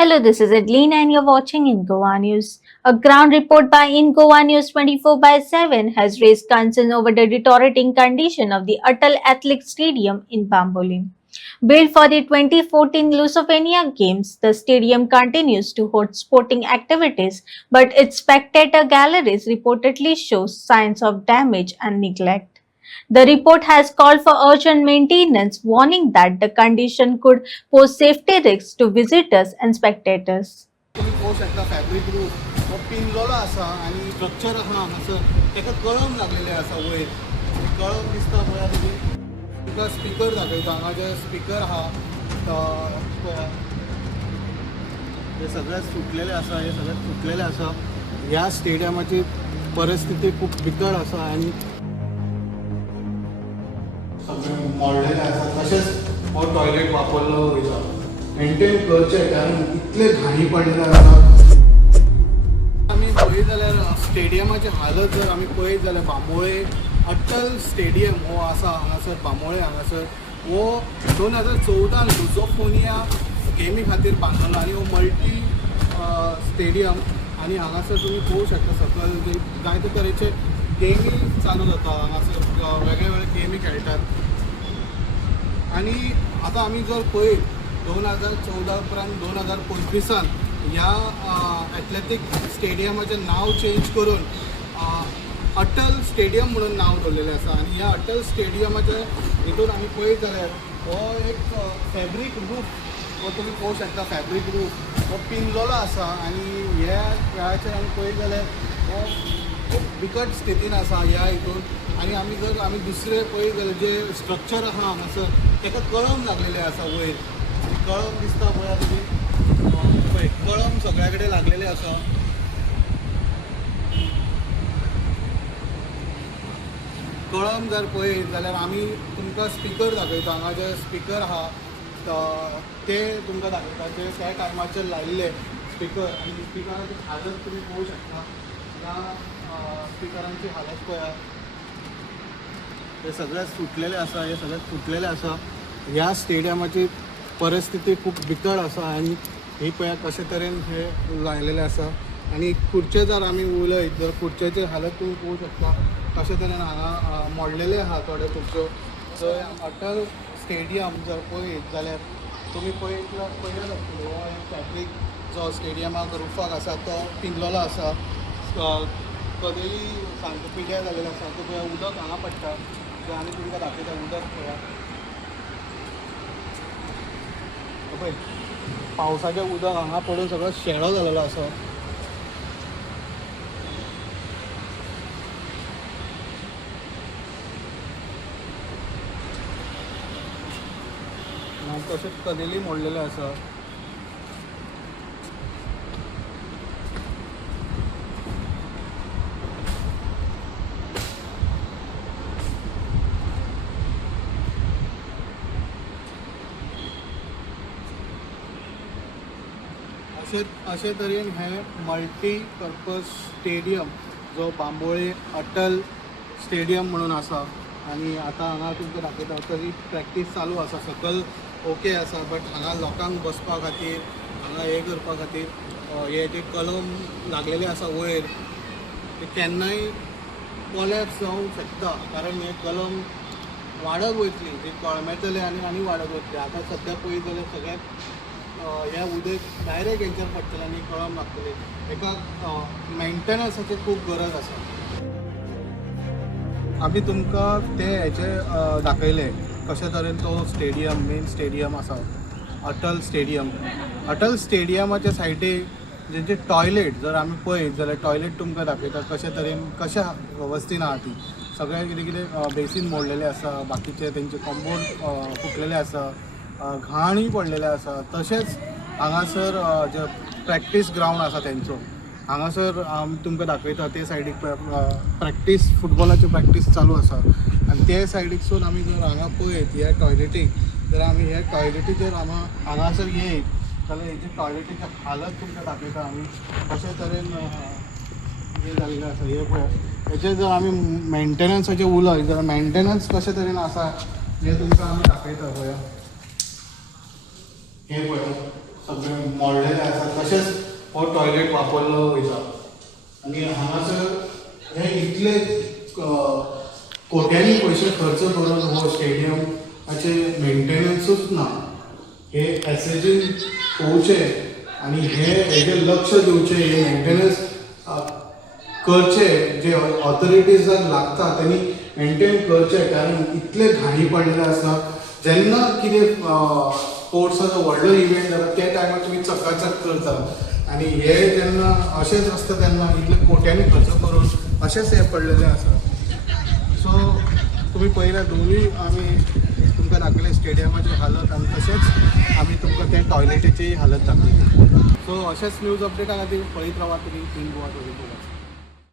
Hello, this is Adeline and you're watching In Goa News. A ground report by In Goa News 24 by 7 has raised concern over the deteriorating condition of the Atal Athletic Stadium in Bamboli. Built for the 2014 Lusovania Games, the stadium continues to host sporting activities, but its spectator galleries reportedly show signs of damage and neglect. The report has called for urgent maintenance, warning that the condition could pose safety risks to visitors and spectators. तुम्ही पळोवंक शकता fabric roof हो पिंजलेलो आसा आनी structure आहा हांगासर तेका कळम लागलेले आसा वयर कळम दिसता पळय तुमी तुका स्पिकर दाखयता हांगा जे स्पिकर आहा हे सगळे सुटलेले आसा हे सगळे तुटलेले आसा ह्या स्टेडियमाची परिस्थिती खूप बिकट आसा आनी सगळे मोडलेले आसा तशेंच हो टॉयलेट वापरलो वयता मेंटेन करचे कारण इतले घाणी पडलेले आसा आमी पळयत जाल्यार स्टेडियमाची हालत जर आमी पळयत जाल्यार बांबोळे अटल स्टेडियम हो आसा हांगासर बांबोळे हांगासर हो 2014 लुझोफोनिया गेमी खातीर बांदलो आनी हो मल्टी स्टेडियम आनी हांगासर तुमी पळोवंक शकता सकयल जायते तरेचे गेमी चालू जाता हांगासर वेगळे वेगळे गेमी खेळटात आनी आतां आमी जर पळयत 2014 उपरांत 2025 ह्या एथलेटीक स्टेडियमाचें नांव चेंज करून अटल स्टेडियम म्हणून नांव दवरलेलें आसा आनी ह्या अटल स्टेडियमाच्या भितर आमी पळयत जाल्यार हो एक फॅब्रीक रूफ हो तुमी पळोवंक शकता फॅब्रीक रूफ हो पिंजलेलो आसा आनी ह्या खेळाचेर आमी पळयत जाल्यार हो खूब बिकट स्थितीन आसा ह्या हितून आनी आमी दुसरे पळयत जाल्यार जे स्ट्रक्चर आहा हांगासर तेका कळम लागलेले आसा वयर कळम दिसता पळय तुमी पळय कळम सगळ्या कडेन लागलेले आसा कळम जर पळयत जाल्यार आमी तुमकां स्पिकर दाखयता हांगा जे स्पिकर आहा ते तुमकां दाखयता जे त्या टायमाचेर लायिल्ले स्पिकर आनी स्पिकराची हालत तुमी पळोवंक शकता ह्या स्पिकरांची हालत पळयात हे सगळे सुटलेले आसा हे सगळे तुटलेले आसा ह्या स्टेडियमाची परिस्थिती खूप बिकट आसा आनी ही पळया कशे तरेन हे लायलेले आसा आनी खुर्चे जर आमी उलयत जर खुर्चेची हालत तुमी पळोवंक शकता कशे तरेन हांगा मोडलेले आहा थोडे खुर्च्यो जर अटल स्टेडियम जर पळयत जाल्यार तुमी पळयत आसतले हो एक फॅब्रीक जो स्टेडियमाक रुफाक आसा तो पिंजलेलो आसा कदेली सामको पिड्यार जालेलो आसा तो पळय उदक हांगा पडटा जे आमी तुमकां दाखयता उदक पळया पळय पावसाचें उदक हांगा पडून सगळो शेळो जालेलो आसा तशेंच कदेली मोडलेले आसा अशे तरेन हे मल्टी पर्पज स्टेडियम जो बांबोळे अटल स्टेडियम म्हणून आसा आनी आतां हांगा तुमकां दाखयता तरी प्रॅक्टीस चालू आसा सकयल ओके आसा बट हांगा लोकांक बसपा खातीर हांगा हे करपा खातीर हे जे कलम लागलेले आसा वयर ते केन्नाय कोलॅप्स जावंक शकता कारण हे कलम वाडत वयतली ते कळमेतले आनी वाडत वयतले आतां सद्या पळयत जाल्यार सगळ्याक हे उदक डायरेक्ट हेंचेर पडटलें आनी कळम लागतले हेका मेंटेनन्साची खूब गरज आसा आमी तुमकां ते हेचे दाखयले कशे तरेन तो स्टेडियम मेन स्टेडियम आसा अटल स्टेडियमाच्या सायडीक जेंचे टॉयलेट जर आमी पळयत जाल्यार टॉयलेट तुमकां दाखयता कशे तरेन कशा वेवस्थेन आहा ती सगळे कितें कितें बेसीन मोडलेले आसा बाकीचे तेंचे कंपाउंड फुटलेले आसा घाणूय पडलेले आसा तशेंच हांगासर जे प्रॅक्टीस ग्रावंड आसा तेंचो हांगासर तुमकां दाखयता ते सायडीक प्रॅक्टीस फुटबॉलाची प्रॅक्टीस चालू आसा आनी ते सायडीकसून आमी जर हांगा पळयत ह्या टॉयलेटीक जर आमी ह्या टॉयलेटीचेर हांगासर येयत जाल्यार हेजे टॉयलेटीची हालत तुमकां दाखयता आमी कशे तरेन हे जाल्लें आसा हे पळय हेचे जर आमी मेंटेनन्साचें उलयत जाल्यार मेंटेनन्स कशे तरेन आसा हे तुमकां आमी दाखयता पळया हे पळय सगळे मोडलेले आसात तशेंच हो टॉयलेट वापरलो वयता आनी हांगासर हे इतले कोट्यांनी पयशे खर्च करून हो स्टेडियमाचे मेंटेनन्सूच ना हे एसएजीन पोवचे आनी हेजे लक्ष दिवचे हे मेंटेनन्स करचे जे ऑथॉरिटीजांक लागता त्यांनी मेंटेन करचे कारण इतले घाणी पडलेले आसा जेन्ना कितें स्पोर्ट्साचो व्हडलो इव्हेंट जाता त्या टायमार तुमी चकाचक करतात आनी हे जेन्ना अशेंच आसता तेन्ना इतले कोट्यांनी खर्च करून अशेंच हे पडलेले आसा सो तुमी पळयल्या दोनूय आमी तुमकां दाखयले स्टेडियमाची हालत आनी तशेंच आमी तुमकां ते टॉयलेटीची हालत दाखयली सो अशेंच न्यूज अपडेटा खातीर पळयत रावा तुमी इन गोवा 24